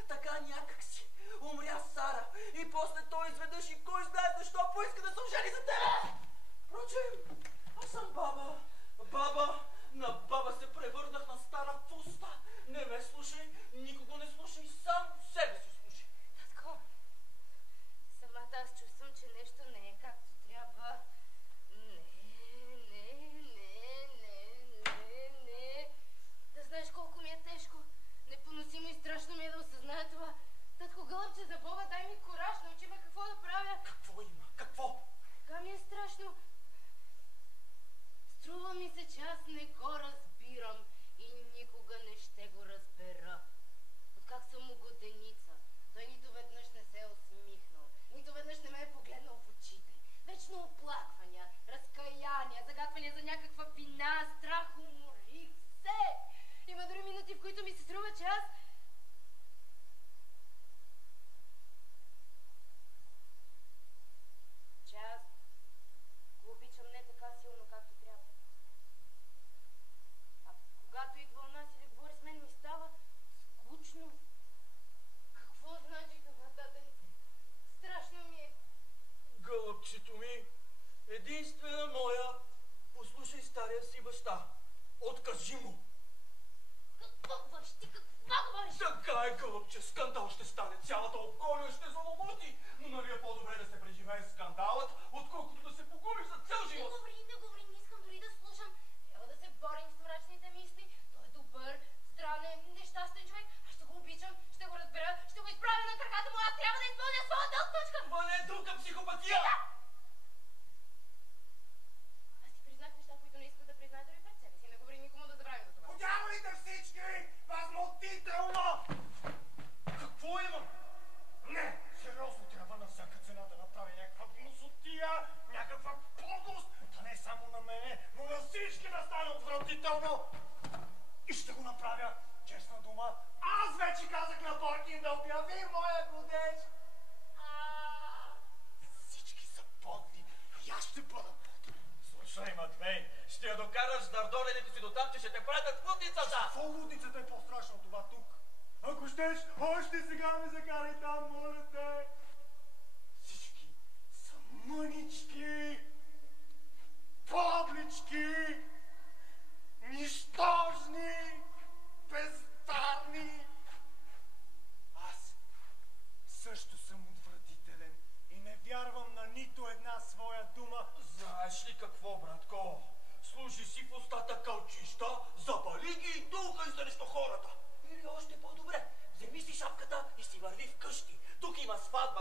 Така някак си умря Сара и после той изведнъж и кой знае защо поиска да се ожени за тебе. Впрочем, аз съм баба. На баба се превърнах на стара пуста. Не ме слушай, никого не слушай, сам себе си слушай. Татко, самата аз чувствам, че нещо не е както трябва. Не. Да знаеш колко ми е тежко. Не поносим Гълъбче, скандал ще стане, цялата околия ще заломоти. Но нали е по-добре да се преживее скандалът, отколкото да се погубиш за цял живот. Не говори, не искам дори да слушам. Трябва да се борим с мрачните мисли. Той е добър, странен, нещастен човек. Аз ще го обичам, ще го разбера, ще го изправя на краката му. Аз трябва да изпълня своя дълг, точка. Това не е друга психопатия! Аз си признах неща, които не исках да призная дори пред себе си. Не говори никому да забравим за това. Подявалите всички! Възмутително! Какво има? Не, сериозно трябва на всяка цена да направи някаква гнусотия, някаква подлост. Да не само на мене, но на всички да стане отвратително. И ще го направя, честна дума. Аз вече казах на Боркин да обяви моя годеж. Всички са подли и аз ще бъда подли. Слушай, Матвей, ще я докараш с дърдорените си до там, че ще те пратят в лудницата! Какво лудницата е по-страшно от това тук? Ако щеш, още сега ме закарай там, моля те. Всички са мънички, подлички, нищожни, бездарни. Аз също съм отвратителен и не вярвам на нито една своя дума. Знаеш ли какво, братко? Служи си в устата кълчища, запали ги и духай срещу хората. Или още по-добре, вземи си шапката и си върви вкъщи. Тук има сватба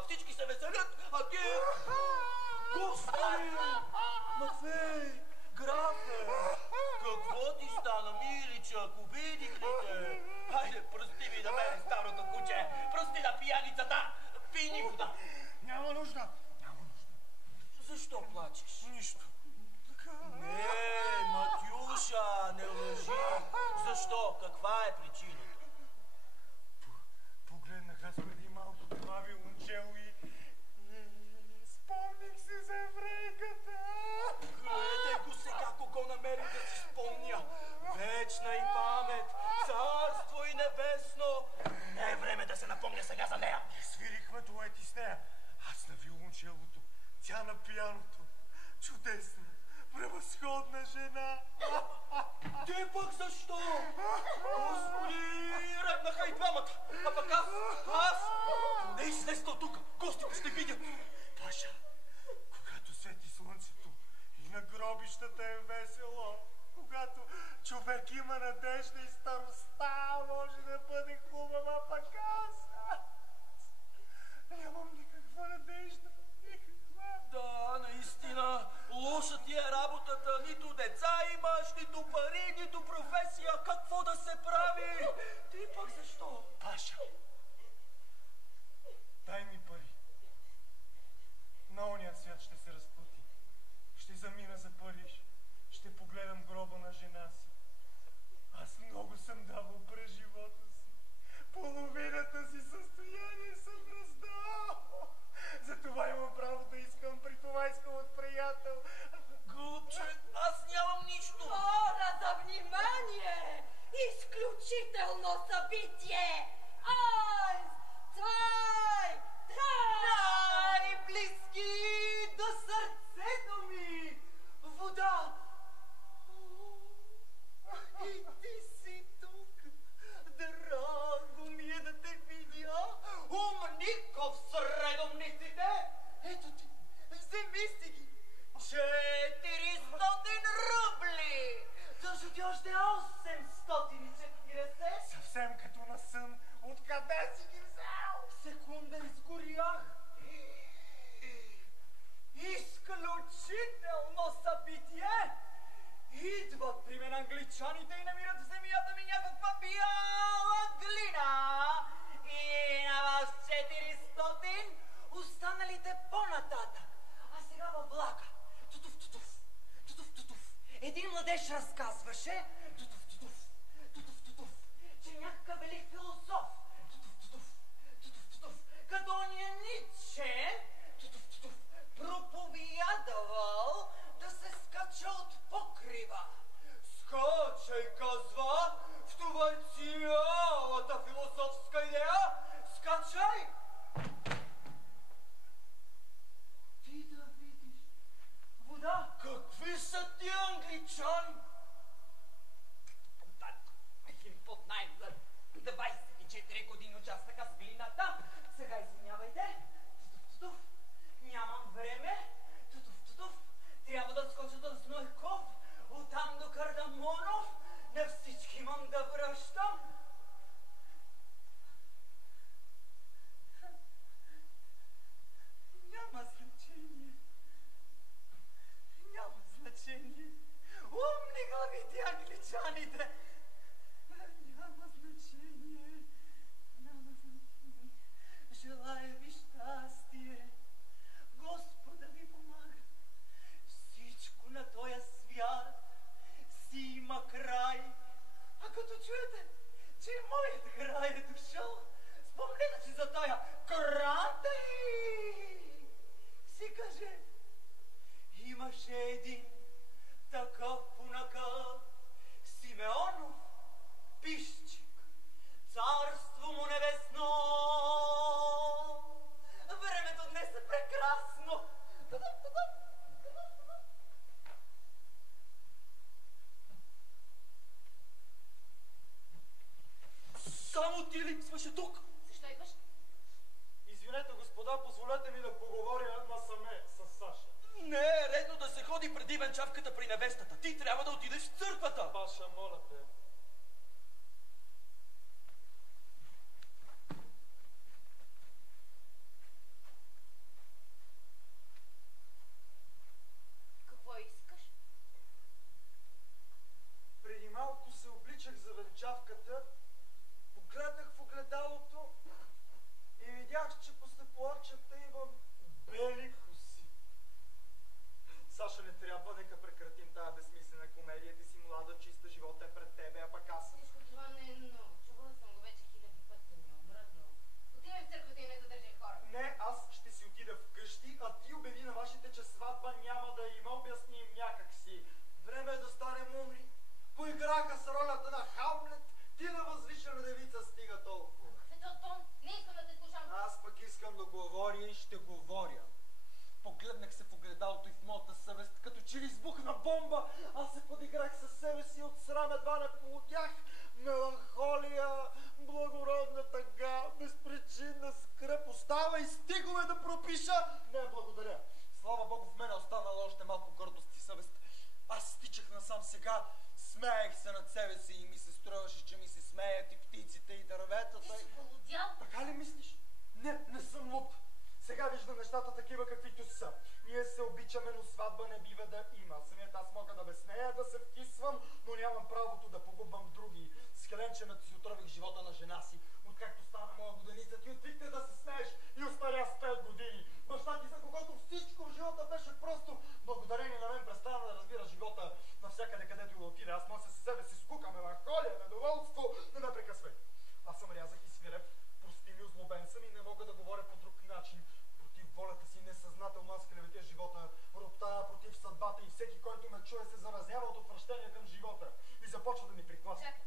тук. Защо идваш? Извинете, господа, позволете ми да поговоря насаме с Саша. Не е редно да се ходи преди венчавката при невестата. Ти трябва да отидеш в църквата. Паша, моля те. Какво искаш? Преди малко се обличах за венчавката, погледнах в огледалото и видях, че по стъклачета имам бели коси. Саша, не трябва, нека прекратим тая безсмислена комедия. Ти си млада, чиста, живота е пред тебе, а пък аз съм... Всичко това не е много. Чувала съм го вече хиляди пъти, ми е омръзнало. Отивай в църквата и не задържай хора. Не, аз ще си отида вкъщи, а ти обяви на вашите, че сватба няма да има, обясни им някак си. Време е да станем умни. Поиграха с ролята на Хамлет, ти на възвишена девица стига толкова. Какъв е то тон? Не искам да те слушам. Аз пък искам да говоря и ще говоря. Погледнах се в огледалото и в моята съвест, като че ли избухна бомба. Аз се подиграх със себе си, от срам едва не полудях. Меланхолия, благородна тъга, безпричинна скръп. Остава и стигове да пропиша. Не, благодаря. Слава Богу, в мене останала още малко гордост и съвест. Аз стичах насам сега, смеех се над себе си и ми се струваше, че ми се смеят и птиците и дърветата. Ти си полудял? Така ли мислиш? Не съм луд. Сега виждам нещата такива, каквито са. Ние се обичаме, но сватба не бива да има. Самият аз мога да безсмея, да се вкисвам, но нямам правото да погубвам други. С хеленчената си отрових живота на жена си. Откакто стана моя годеница, ти отвикна да се смееш и остаря с 5 години. Баща ти, за когото всичко в живота беше просто, благодарение на мен престана да разбира живота навсякъде, където го отиде. Аз нося със себе си скука, меланхолия, недоволство. Не ме прекъсвай. Аз съм рязък и свиреп, прости ми, озлобен съм и не мога да говоря по друг начин. Против волята си несъзнателно аз клеветя живота, роптая против съдбата и всеки, който ме чуе, се заразява от отвращение към живота и започва да ми прикласва. Чакай.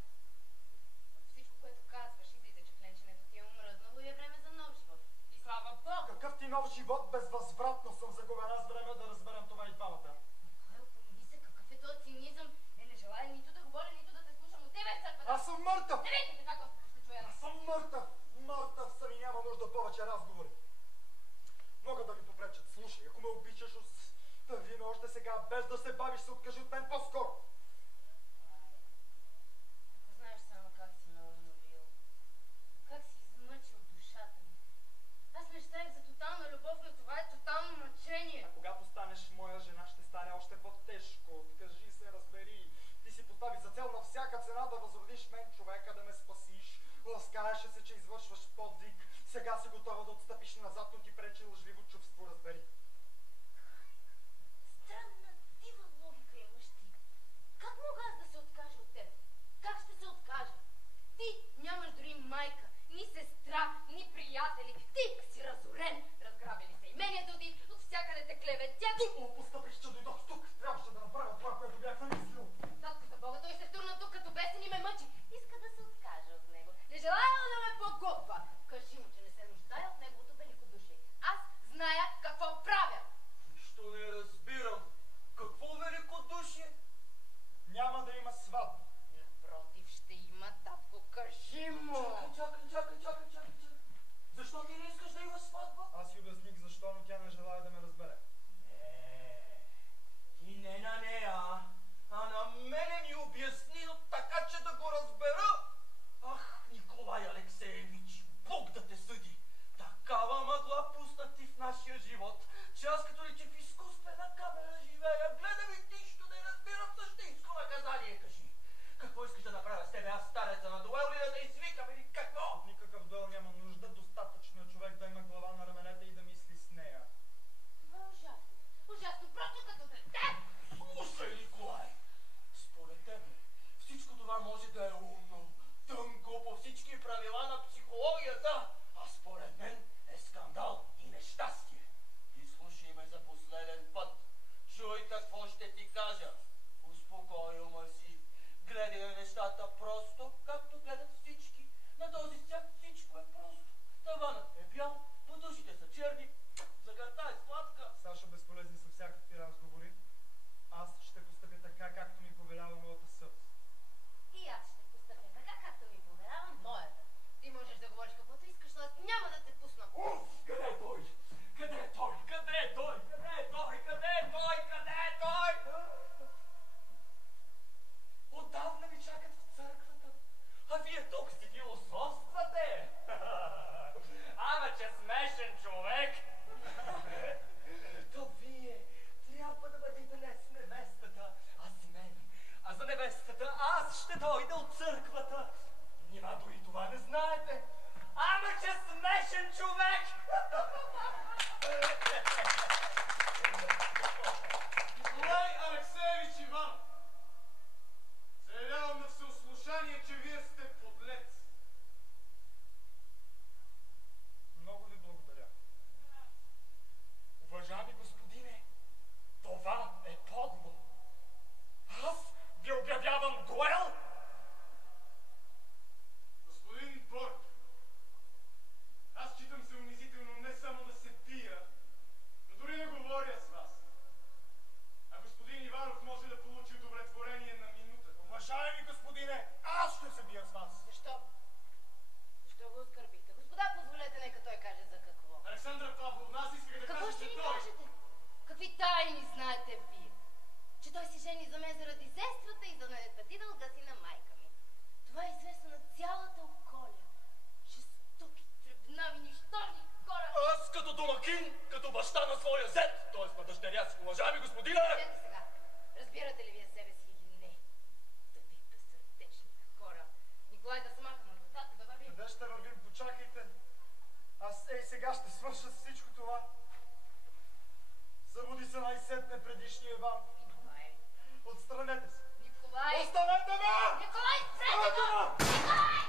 Всичко, което казваш, излиза, че хленченето ти е умръзнало и е време за нов живот. И слава Богу! Какъв ти нов живот? Безвъзвратно съм загубен. Аз време да разберем това и двамата. Михаил, помисли се, какъв е този цинизъм. Не желая нито да говоря, нито да те слушам от тебе в църквата. Аз съм мъртъв! Не виждате това, Господи, ще чуя. Аз съм мъртъв! Мъртъв съм и няма нужда повече разговори. Могат да ми попречат. Слушай, ако ме обичаш, остави ме още сега, без да се бавиш, се откажи от мен по-скоро. Ако знаеш само как си ме уморил, как си измъчил душата ми. Аз мечтаях за тотална любов, но това е тотално мъчение. А когато станеш моя жена, ще стане още по-тежко. Откажи се, разбери. Ти си постави за цел на всяка цена да възродиш мен, човека, да ме спасиш. Ласкаеше се, че извършваш подвиг. Сега си готова да отстъпиш назад, но ти пречи лъжливо чувство, разбери. Странна, дива логика имаш ти. Как мога аз да се откажа от теб? Как ще се откажа? Ти нямаш дори майка, ни сестра, ни приятели. Ти си разорен. Разграбили се именията ти, от всякъде те клеветят. Тъпо постъпих, че дойдох тук. Трябваше да направя това, което бях намислил. Татко за Бога, той се втурна тук като бесен и ме мъчи. Иска да се откаже от него. Не желая да ме погубва. Кажи му, че не се нуждая от неговото великодушие. Аз Ей сега ще свърша с всичко това. Събуди се най-сетне предишния Иван. Николай! Отстранете се! Николай! Оставете ме! Николай, спрете го! Николай!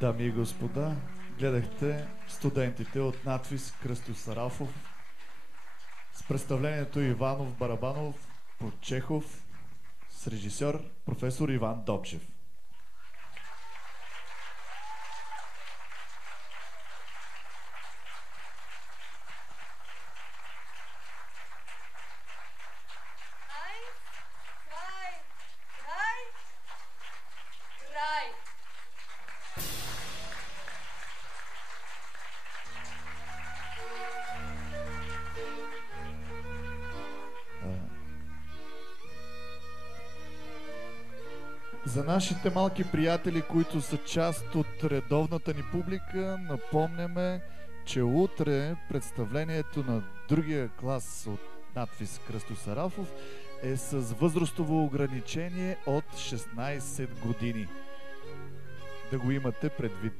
Дами и господа, гледахте студентите от надвис Кръстю Сарафов с представлението Иванов Барабанов по Чехов с режисьор професор Иван Добчев. За нашите малки приятели, които са част от редовната ни публика, напомняме, че утре представлението на другия клас от надвис Кръстю Сарафов е с възрастово ограничение от 16 години. Да го имате предвид.